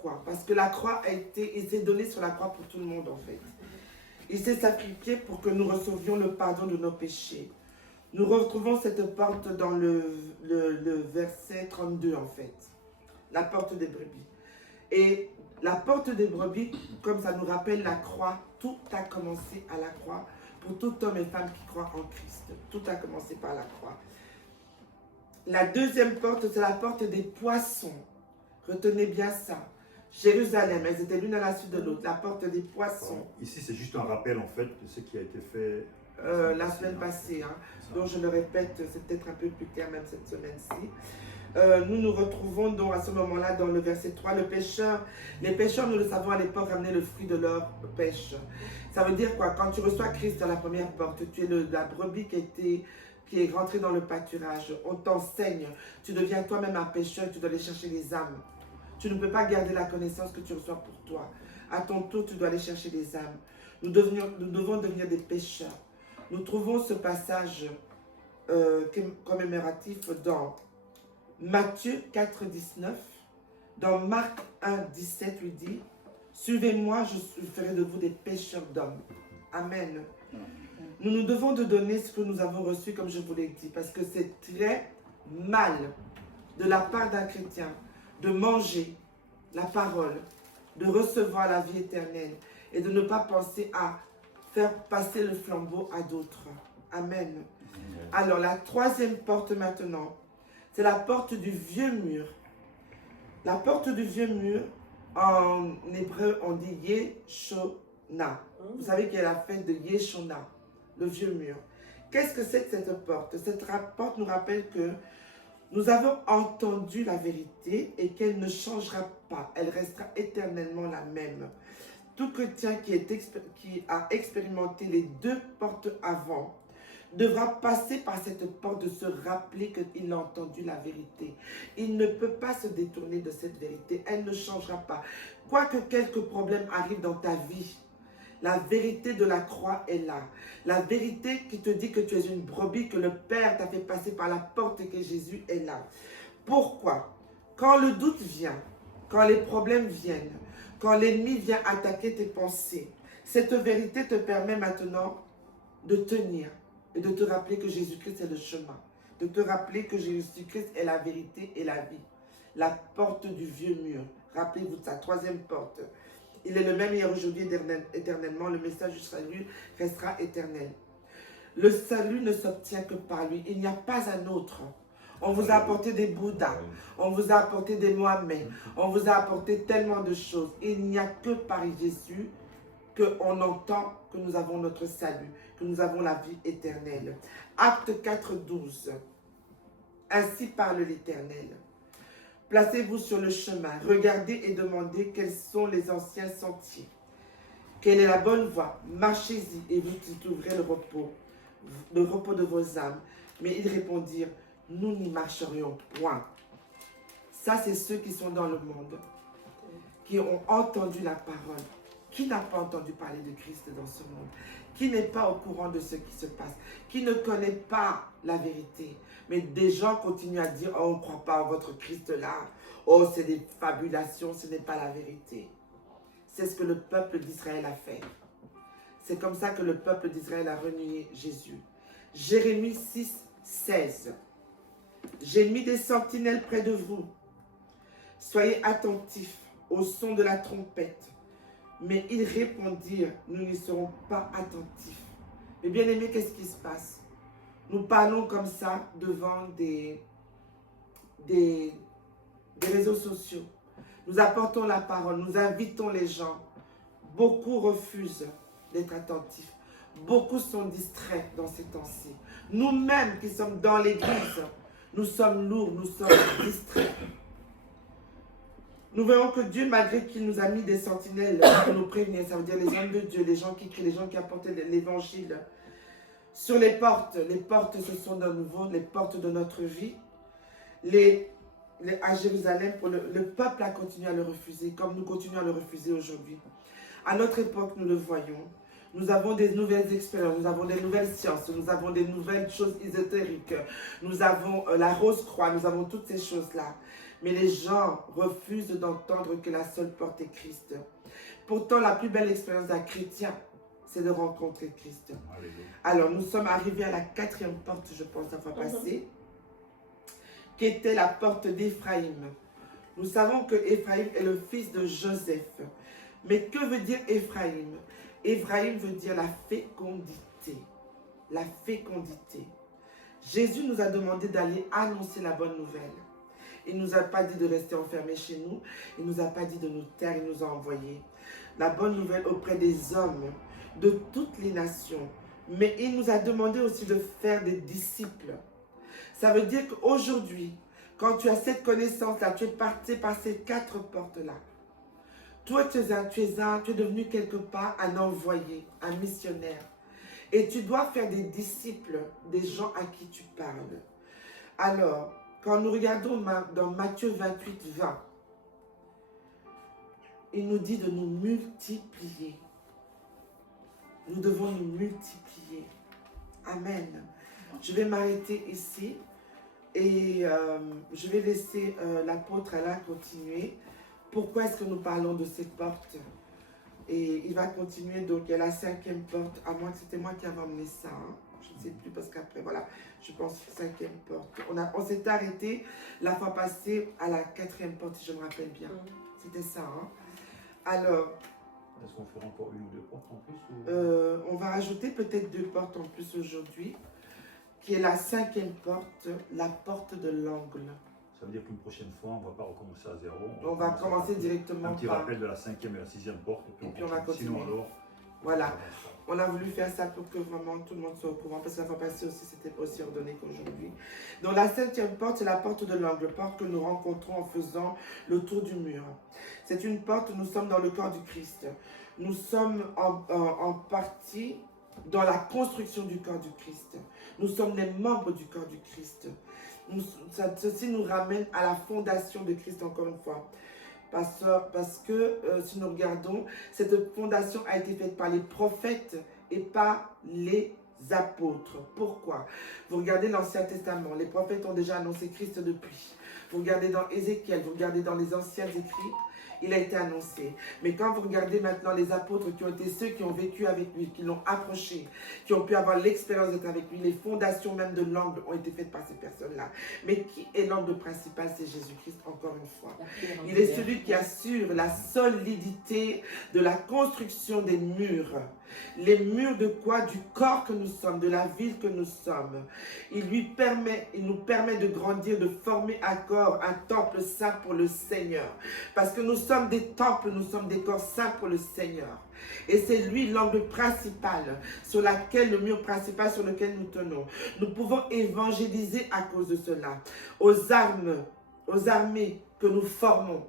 Pourquoi? Parce que la croix il s'est donné sur la croix pour tout le monde en fait. Il s'est sacrifié pour que nous recevions le pardon de nos péchés. Nous retrouvons cette porte dans le verset 32 en fait. La porte des brebis. Et la porte des brebis, comme ça nous rappelle la croix, tout a commencé à la croix pour tout homme et femme qui croient en Christ. Tout a commencé par la croix. La deuxième porte, c'est la porte des poissons. Retenez bien ça. Jérusalem, elles étaient l'une à la suite de l'autre. La porte des poissons. Ici, c'est juste un rappel en fait de ce qui a été fait la semaine passée. Hein. Donc je le répète, c'est peut-être un peu plus clair même cette semaine-ci. Nous nous retrouvons donc à ce moment-là dans le verset 3. Les pêcheurs, nous le savons à l'époque, ramenaient le fruit de leur pêche. Ça veut dire quoi? Quand tu reçois Christ à la première porte, tu es la brebis qui est rentrée dans le pâturage. On t'enseigne. Tu deviens toi-même un pêcheur et tu dois aller chercher les âmes. Tu ne peux pas garder la connaissance que tu reçois pour toi. À ton tour, tu dois aller chercher les âmes. Nous devons devenir des pêcheurs. Nous trouvons ce passage commémoratif dans Matthieu 4, 19. Dans Marc 1, 17, lui dit « Suivez-moi, je ferai de vous des pêcheurs d'hommes. » Amen. Nous nous devons de donner ce que nous avons reçu, comme je vous l'ai dit, parce que c'est très mal de la part d'un chrétien de manger la parole, de recevoir la vie éternelle et de ne pas penser à faire passer le flambeau à d'autres. Amen. Alors, la troisième porte maintenant, c'est la porte du vieux mur. La porte du vieux mur, en hébreu, on dit Yeshona. Vous savez qu'il y a la fête de Yeshona, le vieux mur. Qu'est-ce que c'est que cette porte? Cette porte nous rappelle que nous avons entendu la vérité et qu'elle ne changera pas. Elle restera éternellement la même. Tout chrétien qui a expérimenté les deux portes avant devra passer par cette porte de se rappeler qu'il a entendu la vérité. Il ne peut pas se détourner de cette vérité. Elle ne changera pas. Quoique quelques problèmes arrivent dans ta vie, la vérité de la croix est là. La vérité qui te dit que tu es une brebis, que le Père t'a fait passer par la porte et que Jésus est là. Pourquoi? Quand le doute vient, quand les problèmes viennent, quand l'ennemi vient attaquer tes pensées, cette vérité te permet maintenant de tenir et de te rappeler que Jésus-Christ est le chemin. De te rappeler que Jésus-Christ est la vérité et la vie. La porte du vieux mur. Rappelez-vous de sa troisième porte. Il est le même hier, aujourd'hui, éternellement. Le message du salut restera éternel. Le salut ne s'obtient que par lui. Il n'y a pas un autre. On vous a apporté des Bouddhas. On vous a apporté des Mohamed. On vous a apporté tellement de choses. Il n'y a que par Jésus qu'on entend que nous avons notre salut, que nous avons la vie éternelle. Acte 4, 12. Ainsi parle l'Éternel. Placez-vous sur le chemin, regardez et demandez quels sont les anciens sentiers. Quelle est la bonne voie? Marchez-y et vous trouverez le repos de vos âmes. Mais ils répondirent, nous n'y marcherions point. Ça, c'est ceux qui sont dans le monde, qui ont entendu la parole. Qui n'a pas entendu parler de Christ dans ce monde? Qui n'est pas au courant de ce qui se passe? Qui ne connaît pas la vérité? Mais des gens continuent à dire, oh, on ne croit pas en votre Christ là. Oh, c'est des fabulations, ce n'est pas la vérité. C'est ce que le peuple d'Israël a fait. C'est comme ça que le peuple d'Israël a renié Jésus. Jérémie 6, 16. J'ai mis des sentinelles près de vous. Soyez attentifs au son de la trompette. Mais ils répondirent, nous n'y serons pas attentifs. Mais bien aimés, qu'est-ce qui se passe? Nous parlons comme ça devant des réseaux sociaux. Nous apportons la parole, nous invitons les gens. Beaucoup refusent d'être attentifs. Beaucoup sont distraits dans ces temps-ci. Nous-mêmes qui sommes dans l'église, nous sommes lourds, nous sommes distraits. Nous voyons que Dieu, malgré qu'il nous a mis des sentinelles pour nous prévenir, ça veut dire les hommes de Dieu, les gens qui crient, les gens qui apportent l'évangile, sur les portes, ce sont de nouveau les portes de notre vie. À Jérusalem, le peuple a continué à le refuser, comme nous continuons à le refuser aujourd'hui. À notre époque, nous le voyons. Nous avons des nouvelles expériences, nous avons des nouvelles sciences, nous avons des nouvelles choses ésotériques, nous avons la rose-croix, nous avons toutes ces choses-là. Mais les gens refusent d'entendre que la seule porte est Christ. Pourtant, la plus belle expérience d'un chrétien, c'est de rencontrer Christ. Alléluia. Alors, nous sommes arrivés à la 4e porte, je pense, la fois passée, qui était la porte d'Éphraïm. Nous savons que Éphraïm est le fils de Joseph. Mais que veut dire Éphraïm? Éphraïm veut dire la fécondité. La fécondité. Jésus nous a demandé d'aller annoncer la bonne nouvelle. Il ne nous a pas dit de rester enfermés chez nous. Il ne nous a pas dit de nous taire. Il nous a envoyés la bonne nouvelle auprès des hommes de toutes les nations. Mais il nous a demandé aussi de faire des disciples. Ça veut dire qu'aujourd'hui, quand tu as cette connaissance-là, tu es parti par ces 4 portes-là. Toi, tu es devenu quelque part un envoyé, un missionnaire. Et tu dois faire des disciples, des gens à qui tu parles. Alors, quand nous regardons dans Matthieu 28, 20, il nous dit de nous multiplier. Nous devons nous multiplier. Amen. Je vais m'arrêter ici et je vais laisser l'apôtre Alain continuer. Pourquoi est-ce que nous parlons de cette porte? Et il va continuer, donc il y a la 5e porte, à moins que c'était moi qui avais emmené ça. Hein. Je ne sais plus parce qu'après, voilà, je pense 5e porte. On s'est arrêté la fois passée à la 4e porte, si je me rappelle bien. C'était ça. Hein. Alors, est-ce qu'on fera encore 1 ou 2 portes en plus ou... on va rajouter peut-être 2 portes en plus aujourd'hui, qui est la 5e porte, la porte de l'angle. Ça veut dire qu'une prochaine fois, on ne va pas recommencer à 0. On va commencer directement un petit par... rappel de la 5e et la 6e porte. Et puis on va continuer. Sinon, alors, voilà. On a voulu faire ça pour que vraiment tout le monde soit au courant, parce que la fois passée aussi, c'était aussi ordonné qu'aujourd'hui. Donc la 5e porte, c'est la porte de l'angle, porte que nous rencontrons en faisant le tour du mur. C'est une porte, nous sommes dans le corps du Christ. Nous sommes en partie dans la construction du corps du Christ. Nous sommes les membres du corps du Christ. Ceci nous ramène à la fondation de Christ encore une fois. Parce que si nous regardons, cette fondation a été faite par les prophètes et par les apôtres. Pourquoi? Vous regardez l'Ancien Testament, les prophètes ont déjà annoncé Christ depuis. Vous regardez dans Ézéchiel, vous regardez dans les anciens écrits, il a été annoncé. Mais quand vous regardez maintenant les apôtres qui ont été ceux qui ont vécu avec lui, qui l'ont approché, qui ont pu avoir l'expérience d'être avec lui, les fondations même de l'angle ont été faites par ces personnes-là. Mais qui est l'angle principal? C'est Jésus-Christ, encore une fois. Il est celui qui assure la solidité de la construction des murs. Les murs de quoi? Du corps que nous sommes, de la ville que nous sommes. Il nous permet de grandir, de former un corps, un temple saint pour le Seigneur. Parce que nous sommes des temples, nous sommes des corps saints pour le Seigneur. Et c'est lui l'angle principal, le mur principal sur lequel nous tenons. Nous pouvons évangéliser à cause de cela. Aux armées que nous formons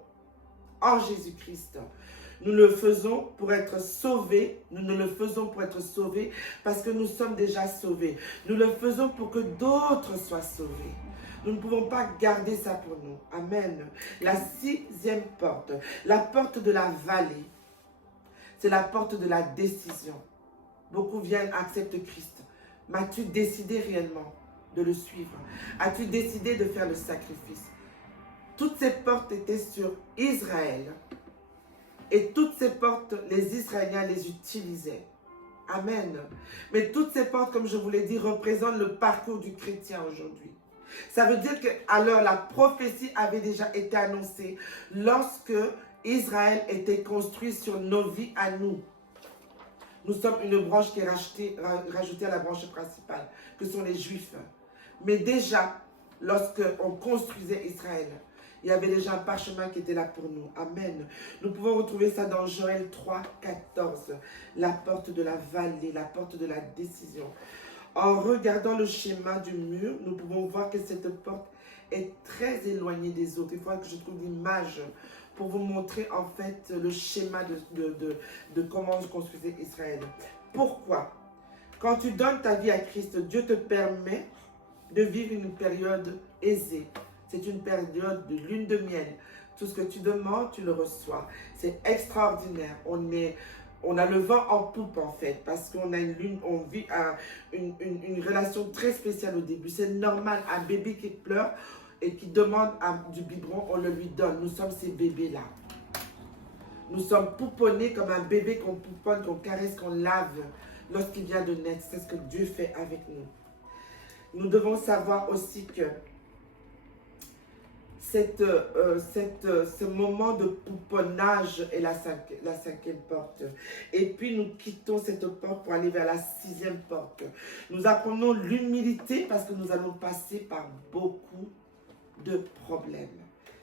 en Jésus-Christ. Nous le faisons pour être sauvés. Nous ne le faisons pour être sauvés parce que nous sommes déjà sauvés. Nous le faisons pour que d'autres soient sauvés. Nous ne pouvons pas garder ça pour nous. Amen. La 6e porte, la porte de la vallée, c'est la porte de la décision. Beaucoup viennent, acceptent Christ. Mais as-tu décidé réellement de le suivre? As-tu décidé de faire le sacrifice? Toutes ces portes étaient sur Israël. Et toutes ces portes, les Israéliens les utilisaient. Amen. Mais toutes ces portes, comme je vous l'ai dit, représentent le parcours du chrétien aujourd'hui. Ça veut dire que alors la prophétie avait déjà été annoncée lorsque Israël était construit sur nos vies à nous. Nous sommes une branche qui est rajoutée à la branche principale, que sont les Juifs. Mais déjà, lorsque on construisait Israël, il y avait déjà un parchemin qui était là pour nous. Amen. Nous pouvons retrouver ça dans Joël 3, 14. La porte de la vallée, la porte de la décision. En regardant le schéma du mur, nous pouvons voir que cette porte est très éloignée des autres. Il faudra que je trouve l'image pour vous montrer en fait le schéma de comment on construisait Israël. Pourquoi? Quand tu donnes ta vie à Christ, Dieu te permet de vivre une période aisée. C'est une période de lune de miel. Tout ce que tu demandes, tu le reçois. C'est extraordinaire. On a le vent en poupe en fait, parce qu'on a on vit une relation très spéciale au début. C'est normal, un bébé qui pleure, et qui demande du biberon, on le lui donne. Nous sommes ces bébés-là. Nous sommes pouponnés comme un bébé qu'on pouponne, qu'on caresse, qu'on lave lorsqu'il vient de naître. C'est ce que Dieu fait avec nous. Nous devons savoir aussi que ce moment de pouponnage est la cinquième porte. Et puis nous quittons cette porte pour aller vers la sixième porte. Nous apprenons l'humilité parce que nous allons passer par beaucoup de problèmes.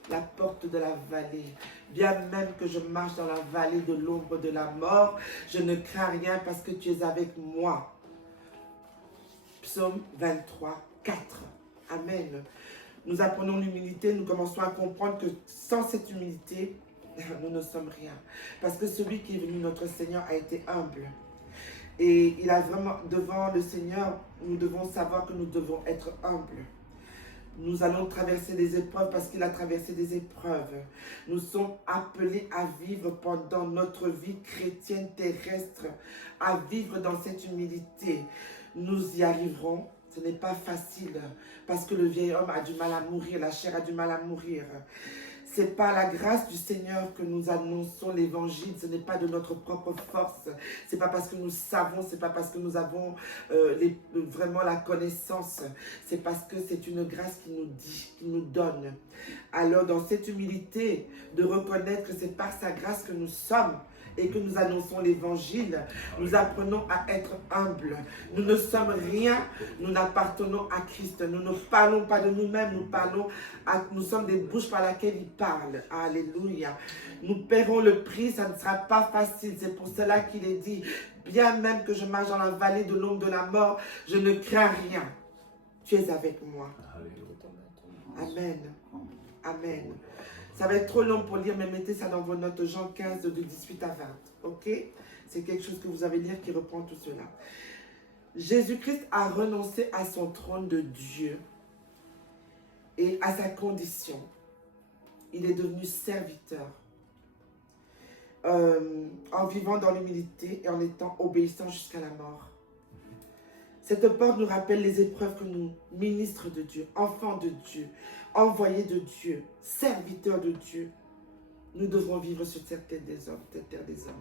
La porte de la vallée. Bien même que je marche dans la vallée de l'ombre de la mort, je ne crains rien parce que tu es avec moi. Psaume 23, 4. Amen. Nous apprenons l'humilité, nous commençons à comprendre que sans cette humilité, nous ne sommes rien. Parce que celui qui est venu, notre Seigneur, a été humble. Et il a vraiment, devant le Seigneur, nous devons savoir que nous devons être humbles. Nous allons traverser des épreuves parce qu'il a traversé des épreuves. Nous sommes appelés à vivre pendant notre vie chrétienne terrestre, à vivre dans cette humilité. Nous y arriverons. Ce n'est pas facile parce que le vieil homme a du mal à mourir, la chair a du mal à mourir. C'est par la grâce du Seigneur que nous annonçons l'évangile. Ce n'est pas de notre propre force. C'est pas parce que nous savons, c'est pas parce que nous avons vraiment la connaissance. C'est parce que c'est une grâce qui nous dit, qui nous donne. Alors dans cette humilité, de reconnaître que c'est par sa grâce que nous sommes et que nous annonçons l'évangile, nous apprenons à être humbles. Nous ne sommes rien, nous n'appartenons à Christ. Nous ne parlons pas de nous-mêmes, nous sommes des bouches par lesquelles il parle. Alléluia. Nous paierons le prix, ça ne sera pas facile. C'est pour cela qu'il est dit, bien même que je marche dans la vallée de l'ombre de la mort, je ne crains rien. Tu es avec moi. Amen. Amen. Ça va être trop long pour lire, mais mettez ça dans vos notes, Jean 15, de 18 à 20. Ok? C'est quelque chose que vous avez lire qui reprend tout cela. Jésus-Christ a renoncé à son trône de Dieu et à sa condition. Il est devenu serviteur. En vivant dans l'humilité et en étant obéissant jusqu'à la mort. Cette porte nous rappelle les épreuves que nous, ministres de Dieu, enfants de Dieu, envoyés de Dieu, serviteurs de Dieu, nous devrons vivre sur cette terre des hommes, cette terre des hommes.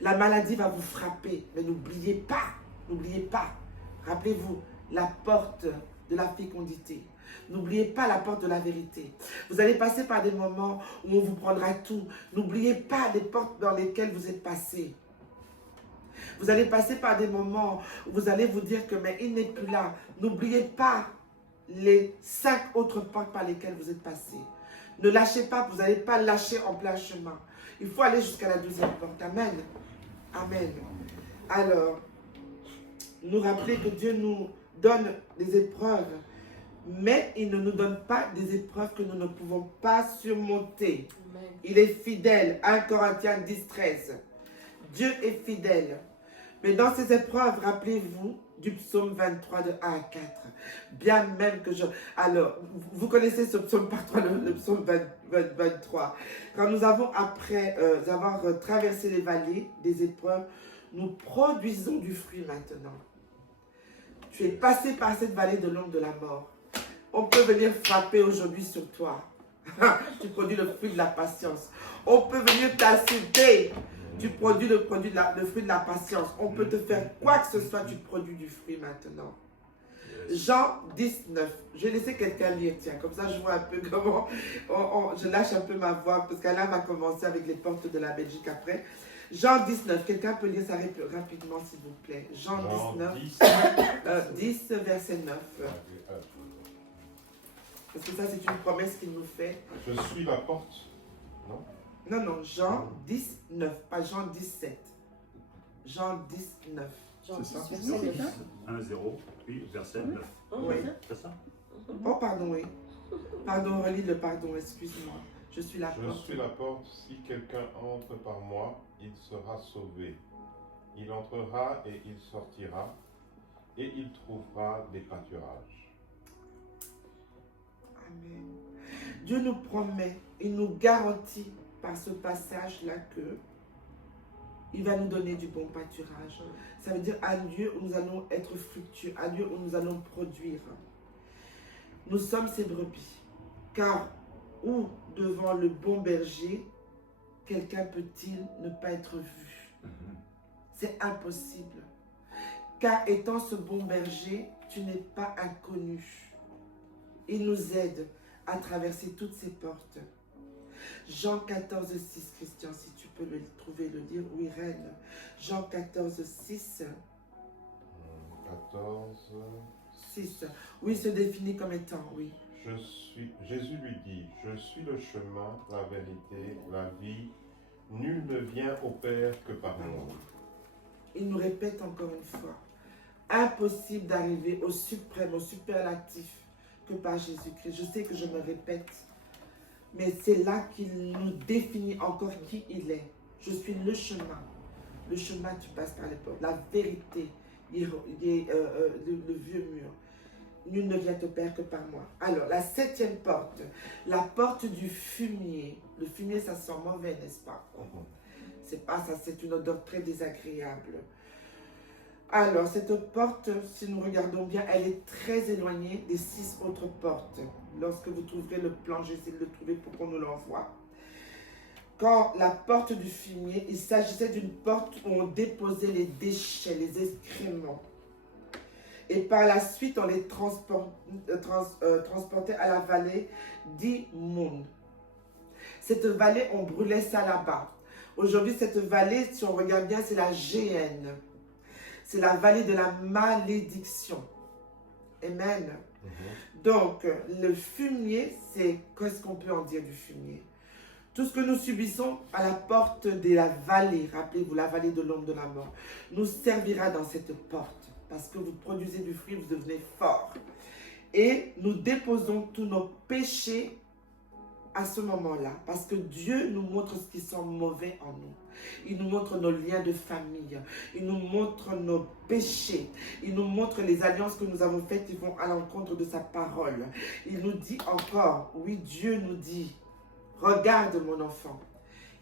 La maladie va vous frapper, mais n'oubliez pas, rappelez-vous, la porte de la fécondité. N'oubliez pas la porte de la vérité. Vous allez passer par des moments où on vous prendra tout. N'oubliez pas les portes dans lesquelles vous êtes passés. Vous allez passer par des moments où vous allez vous dire que mais il n'est plus là. N'oubliez pas les 5 autres portes par lesquelles vous êtes passés. Ne lâchez pas, vous n'allez pas lâcher en plein chemin. Il faut aller jusqu'à la 12e porte. Amen. Amen. Alors, nous rappeler que Dieu nous donne des épreuves, mais il ne nous donne pas des épreuves que nous ne pouvons pas surmonter. Amen. Il est fidèle. 1 Corinthiens 10, 13. Dieu est fidèle. Mais dans ces épreuves, rappelez-vous du psaume 23 de 1 à 4. Bien même que je... Alors, vous connaissez ce psaume par toi, le psaume 23. Quand nous avons, après avoir traversé les vallées des épreuves, nous produisons du fruit maintenant. Tu es passé par cette vallée de l'ombre de la mort. On peut venir frapper aujourd'hui sur toi. Tu produis le fruit de la patience. On peut venir t'insulter. Tu produis le fruit de la patience. On peut te faire quoi que ce soit, tu produis du fruit maintenant. Jean 19. Je vais laisser quelqu'un lire, tiens, comme ça je vois un peu comment je lâche un peu ma voix, parce qu'Alain va commencer avec les portes de la Belgique après. Jean 19, quelqu'un peut lire ça rapidement s'il vous plaît. Jean 19, 10, verset 9. Parce que ça c'est une promesse qu'il nous fait. Je suis la porte, non? Non, Jean 19, pas Jean 17. Jean 19. C'est ça? 1, 0, oui, verset 9. Oui. C'est ça? Oh, pardon, oui. Pardon, relis le pardon, excuse-moi. Je suis la porte. Je suis la porte. Si quelqu'un entre par moi, il sera sauvé. Il entrera et il sortira, et il trouvera des pâturages. Amen. Dieu nous promet, il nous garantit par ce passage-là que il va nous donner du bon pâturage. Ça veut dire un lieu où nous allons être fructueux, un lieu où nous allons produire. Nous sommes ces brebis. Car où devant le bon berger, quelqu'un peut-il ne pas être vu? C'est impossible. Car étant ce bon berger, tu n'es pas inconnu. Il nous aide à traverser toutes ces portes. Jean 14, 6, Christian, si tu peux le trouver, le lire. Oui, Reine. Jean 14, 6. 14. 6. Oui, se définit comme étant, oui. Jésus lui dit, je suis le chemin, la vérité, la vie. Nul ne vient au Père que par moi. Il nous répète encore une fois. Impossible d'arriver au suprême, au superlatif que par Jésus-Christ. Je sais que je me répète, mais c'est là qu'il nous définit encore qui il est. Je suis le chemin. Le chemin, tu passes par les portes. La vérité, le vieux mur. Nul ne vient au Père que par moi. Alors, la 7e porte, la porte du fumier. Le fumier, ça sent mauvais, n'est-ce pas? C'est pas ça, c'est une odeur très désagréable. Alors, cette porte, si nous regardons bien, elle est très éloignée des 6 autres portes. Lorsque vous trouverez le plan, j'essaie de le trouver pour qu'on nous l'envoie. Quand la porte du fumier, il s'agissait d'une porte où on déposait les déchets, les excréments. Et par la suite, on les transportait à la vallée d'Imoun. Cette vallée, on brûlait ça là-bas. Aujourd'hui, cette vallée, si on regarde bien, c'est la GN. C'est la vallée de la malédiction. Amen. Donc, le fumier, c'est... Qu'est-ce qu'on peut en dire du fumier? Tout ce que nous subissons à la porte de la vallée, rappelez-vous, la vallée de l'ombre de la mort, nous servira dans cette porte. Parce que vous produisez du fruit, vous devenez fort. Et nous déposons tous nos péchés à ce moment-là. Parce que Dieu nous montre ce qui sont mauvais en nous. Il nous montre nos liens de famille. Il nous montre nos péchés. Il nous montre les alliances que nous avons faites qui vont à l'encontre de sa parole. Il nous dit encore, oui, Dieu nous dit, regarde mon enfant.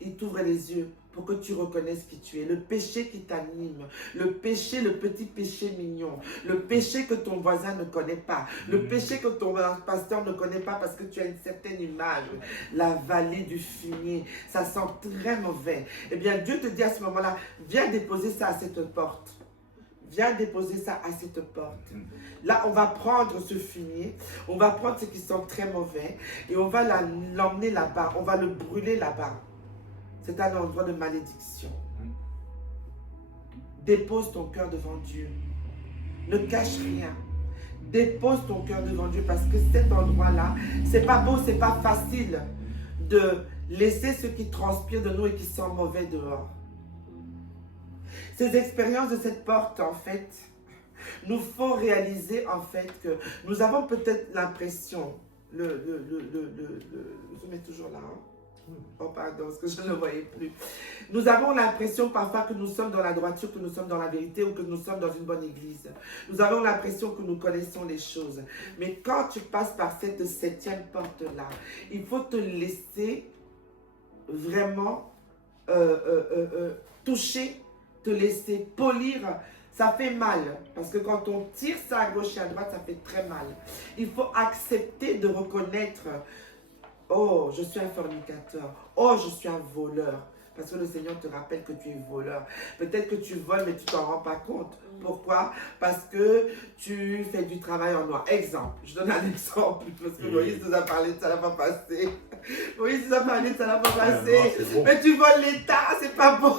Il t'ouvre les yeux pour que tu reconnaisses qui tu es. Le péché qui t'anime, le péché, le petit péché mignon, le péché que ton voisin ne connaît pas, le péché que ton pasteur ne connaît pas parce que tu as une certaine image. La vallée du fumier, ça sent très mauvais. Eh bien, Dieu te dit à ce moment-là, viens déposer ça à cette porte. Viens déposer ça à cette porte. Là, on va prendre ce fumier, on va prendre ce qui sent très mauvais et on va l'emmener là-bas, on va le brûler là-bas. C'est un endroit de malédiction. Dépose ton cœur devant Dieu. Ne cache rien. Dépose ton cœur devant Dieu parce que cet endroit-là, c'est pas beau, c'est pas facile de laisser ce qui transpire de nous et qui sent mauvais dehors. Ces expériences de cette porte, en fait, nous font réaliser, en fait, que nous avons peut-être l'impression, je mets toujours là, hein? Oh pardon, parce que je ne le voyais plus. Nous avons l'impression parfois que nous sommes dans la droiture, que nous sommes dans la vérité ou que nous sommes dans une bonne église. Nous avons l'impression que nous connaissons les choses. Mais quand tu passes par cette 7e porte-là, il faut te laisser vraiment toucher, te laisser polir. Ça fait mal, parce que quand on tire ça à gauche et à droite, ça fait très mal. Il faut accepter de reconnaître. Oh, je suis un fornicateur. Oh, je suis un voleur. Parce que le Seigneur te rappelle que tu es voleur. Peut-être que tu voles, mais tu ne t'en rends pas compte. Pourquoi? Parce que tu fais du travail en noir. Exemple, je donne un exemple, parce que Moïse nous a parlé de ça la fois passée. Moïse nous a parlé de ça la fois passée. Bon. Mais tu voles l'État, c'est pas bon.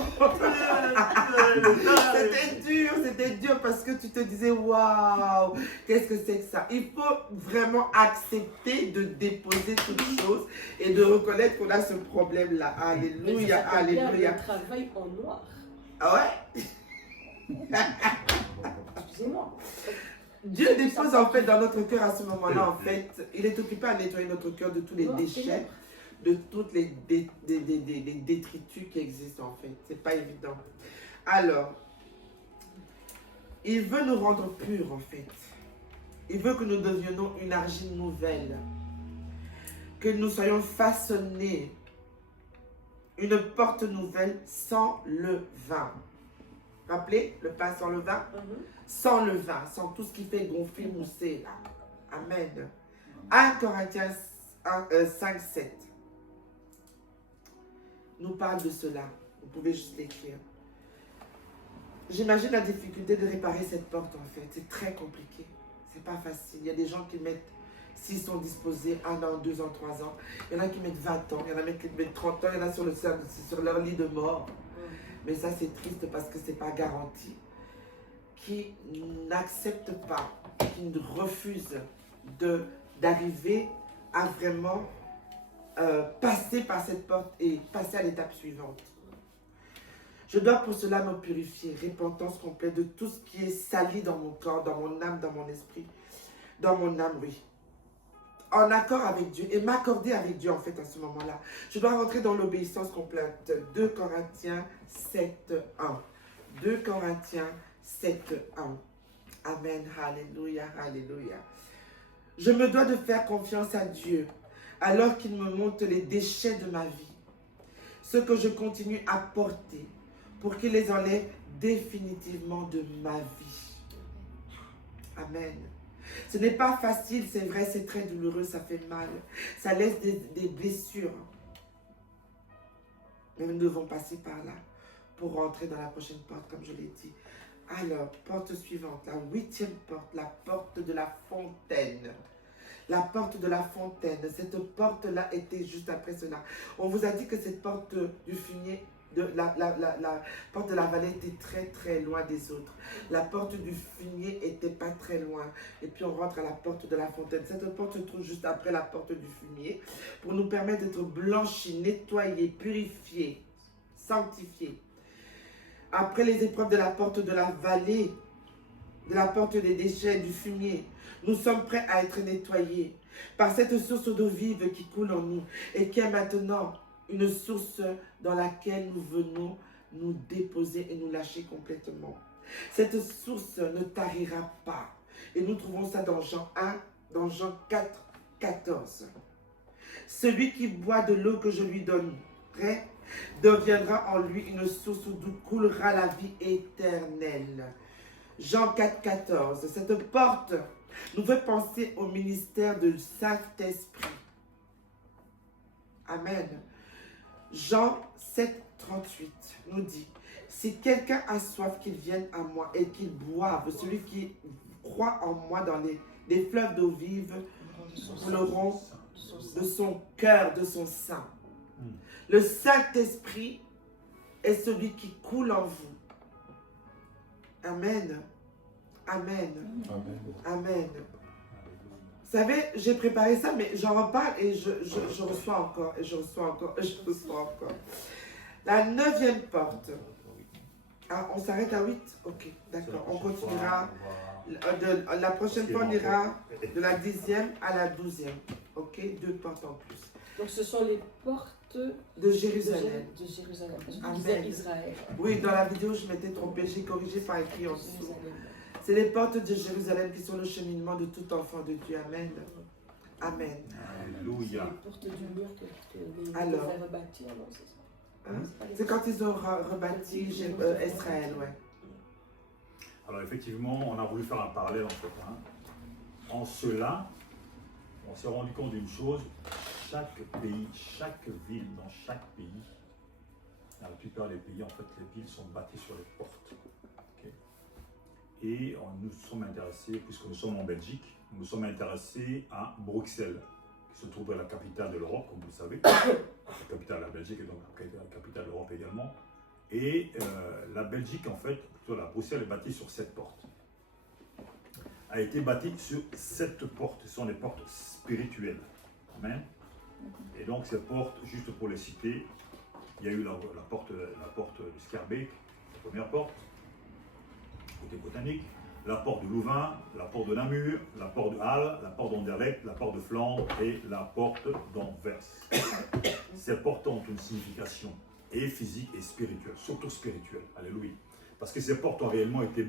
C'était dur parce que tu te disais, waouh, qu'est-ce que c'est que ça? Il faut vraiment accepter de déposer toutes choses et de reconnaître qu'on a ce problème-là. Alléluia, alléluia. Le travail en noir. Ah ouais? Excusez-moi. Dieu dépose en fait dans notre cœur à ce moment-là, en fait, il est occupé à nettoyer notre cœur de tous les déchets, de toutes les détritus qui existent en fait. C'est pas évident. Alors, il veut nous rendre purs en fait. Il veut que nous devenions une argile nouvelle. Que nous soyons façonnés. Une porte nouvelle sans levain. Rappelez, le pain sans levain? Sans levain, sans tout ce qui fait gonfler, mousser. Là. Amen. 1 Corinthiens 5, 7 nous parle de cela. Vous pouvez juste l'écrire. J'imagine la difficulté de réparer cette porte en fait. C'est très compliqué. C'est pas facile. Il y a des gens qui mettent, s'ils sont disposés, 1 an, 2 ans, 3 ans. Il y en a qui mettent 20 ans, il y en a qui mettent 30 ans, il y en a sur leur lit de mort. Mais ça c'est triste parce que c'est pas garanti. Qui n'acceptent pas, qui refusent d'arriver à vraiment passer par cette porte et passer à l'étape suivante. Je dois pour cela me purifier, repentance complète de tout ce qui est sali dans mon corps, dans mon âme, dans mon esprit, dans mon âme, oui. En accord avec Dieu et m'accorder avec Dieu en fait à ce moment-là. Je dois rentrer dans l'obéissance complète. 2 Corinthiens 7, 1. 2 Corinthiens 7, 1. Amen, alléluia, alléluia. Je me dois de faire confiance à Dieu alors qu'il me montre les déchets de ma vie, ce que je continue à porter pour qu'il les enlève définitivement de ma vie. Amen. Ce n'est pas facile, c'est vrai, c'est très douloureux, ça fait mal, ça laisse des blessures. Mais nous devons passer par là pour rentrer dans la prochaine porte, comme je l'ai dit. Alors, porte suivante, la 8e porte, la porte de la fontaine. La porte de la fontaine, cette porte-là était juste après cela. On vous a dit que cette porte du fumier, la porte de la vallée était très très loin des autres. La porte du fumier était pas très loin. Et puis on rentre à la porte de la fontaine. Cette porte se trouve juste après la porte du fumier pour nous permettre d'être blanchis, nettoyés, purifiés, sanctifiés. Après les épreuves de la porte de la vallée, de la porte des déchets, du fumier, nous sommes prêts à être nettoyés par cette source d'eau vive qui coule en nous et qui est maintenant une source dans laquelle nous venons nous déposer et nous lâcher complètement. Cette source ne tarira pas. Et nous trouvons ça dans Jean 1, dans Jean 4, 14. Celui qui boit de l'eau que je lui donnerai deviendra en lui une source d'où coulera la vie éternelle. Jean 4, 14. Cette porte nous fait penser au ministère du Saint-Esprit. Amen. Jean 7, 38 nous dit, si quelqu'un a soif, qu'il vienne à moi et qu'il boive. Celui qui croit en moi dans les fleuves d'eau vive couleront de son cœur, de son sein. Le Saint-Esprit est celui qui coule en vous. Amen. Amen. Amen. Amen. Vous savez, j'ai préparé ça, mais j'en reparle et je reçois encore, et je reçois encore, et je reçois encore. La 9e porte. Ah, on s'arrête à 8? Ok, d'accord. On continuera. La prochaine fois, on ira de la 10e à la 12e. Ok, 2 portes en plus. Donc ce sont les portes de Jérusalem. De Jérusalem. Parce que Amen. tu disais Israël. Oui, dans la vidéo, je m'étais trompée. J'ai corrigé par écrit en dessous. Jérusalem. C'est les portes de Jérusalem qui sont le cheminement de tout enfant de Dieu. Amen. Amen. Alléluia. C'est les portes du mur que les Alors. devraient rebâtir, non, c'est ça? Hein? pas les C'est quand ils ont rebâti Israël, ouais. Alors effectivement, on a voulu faire un parallèle en fait. En cela, on s'est rendu compte d'une chose, chaque pays, chaque ville, dans chaque pays, dans la plupart des pays, en fait, les villes sont bâties sur les portes. Ok. Et nous sommes intéressés, puisque nous sommes en Belgique, nous sommes intéressés à Bruxelles, qui se trouve à la capitale de l'Europe, comme vous le savez. La capitale de la Belgique et donc la capitale de l'Europe également. Et la Belgique, en fait, plutôt la Bruxelles est bâtie sur 7 portes. A été bâtie sur 7 portes. Ce sont des portes spirituelles. Amen. Et donc ces portes, juste pour les citer, il y a eu la porte de Schaerbeek, la première porte, côté botanique, la porte de Louvain, la porte de Namur, la porte de Halle, la porte d'Anderlecht, la porte de Flandre et la porte d'Anvers. Ces portes ont une signification et physique et spirituelle, surtout spirituelle. Alléluia. Parce que ces portes ont réellement été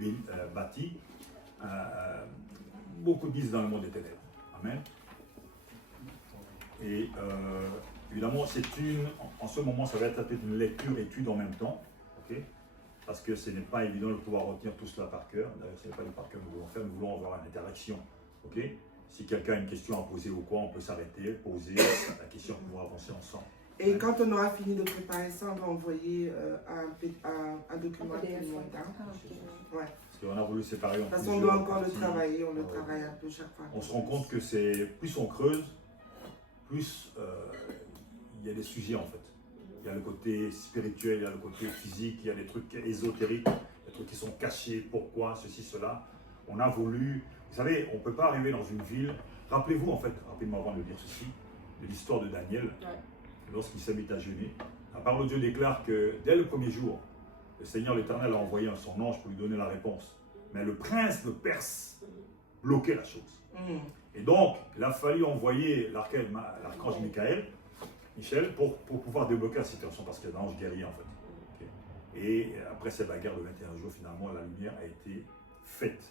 bâties, beaucoup disent dans le monde des ténèbres. Amen. Et évidemment, en ce moment, ça va être peut-être une lecture-étude en même temps. Okay, parce que ce n'est pas évident de pouvoir retenir tout cela par cœur. D'ailleurs, ce n'est pas du par cœur que nous voulons faire, nous voulons avoir une interaction. Okay, Si quelqu'un a une question à poser ou quoi, on peut s'arrêter, poser la question pour avancer ensemble. Et quand on aura fini de préparer ça, on va envoyer un document à tout PDF, le monde. ouais. Hein. Ah, ok. Ouais. Parce qu'on a voulu séparer en Parce qu'on plusieurs doit encore le parties. travailler, on le travaille un peu chaque fois. On se rend compte que c'est plus on creuse, plus il y a des sujets en fait. Il y a le côté spirituel, il y a le côté physique, il y a des trucs ésotériques, des trucs qui sont cachés, pourquoi, ceci, cela. On a voulu, vous savez, on ne peut pas arriver dans une ville. Rappelez-vous en fait, rapidement avant de dire ceci, de l'histoire de Daniel, lorsqu'il s'est mis à jeûner. La parole de Dieu déclare que dès le premier jour, le Seigneur l'Éternel a envoyé son ange pour lui donner la réponse. Mais le prince de Perse bloquait la chose. Et donc, il a fallu envoyer l'archange Michel, pour pouvoir débloquer la situation, parce qu'il y a un ange guerrier en fait. Okay. Et après cette bagarre de 21 jours, finalement, la lumière a été faite.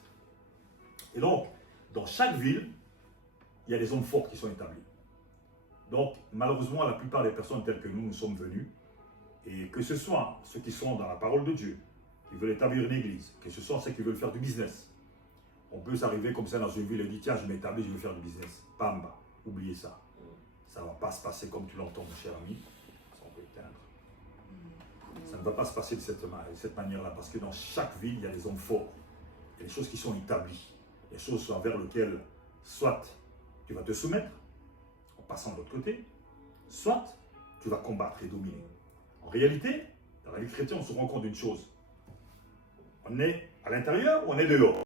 Et donc, dans chaque ville, il y a des zones fortes qui sont établies. Donc, malheureusement, la plupart des personnes telles que nous sommes venus, et que ce soit ceux qui sont dans la parole de Dieu, qui veulent établir une église, que ce soit ceux qui veulent faire du business, on peut s'arriver comme ça dans une ville et dire, tiens, je m'établis, je veux faire du business. Bamba, oubliez ça. Ça ne va pas se passer comme tu l'entends, mon cher ami. On peut éteindre. Ça ne va pas se passer de cette manière-là, parce que dans chaque ville, il y a des hommes forts. Il y a des choses qui sont établies. Des choses envers lesquelles, soit tu vas te soumettre, en passant de l'autre côté, soit tu vas combattre et dominer. En réalité, dans la vie chrétienne, on se rend compte d'une chose. On est à l'intérieur ou on est dehors?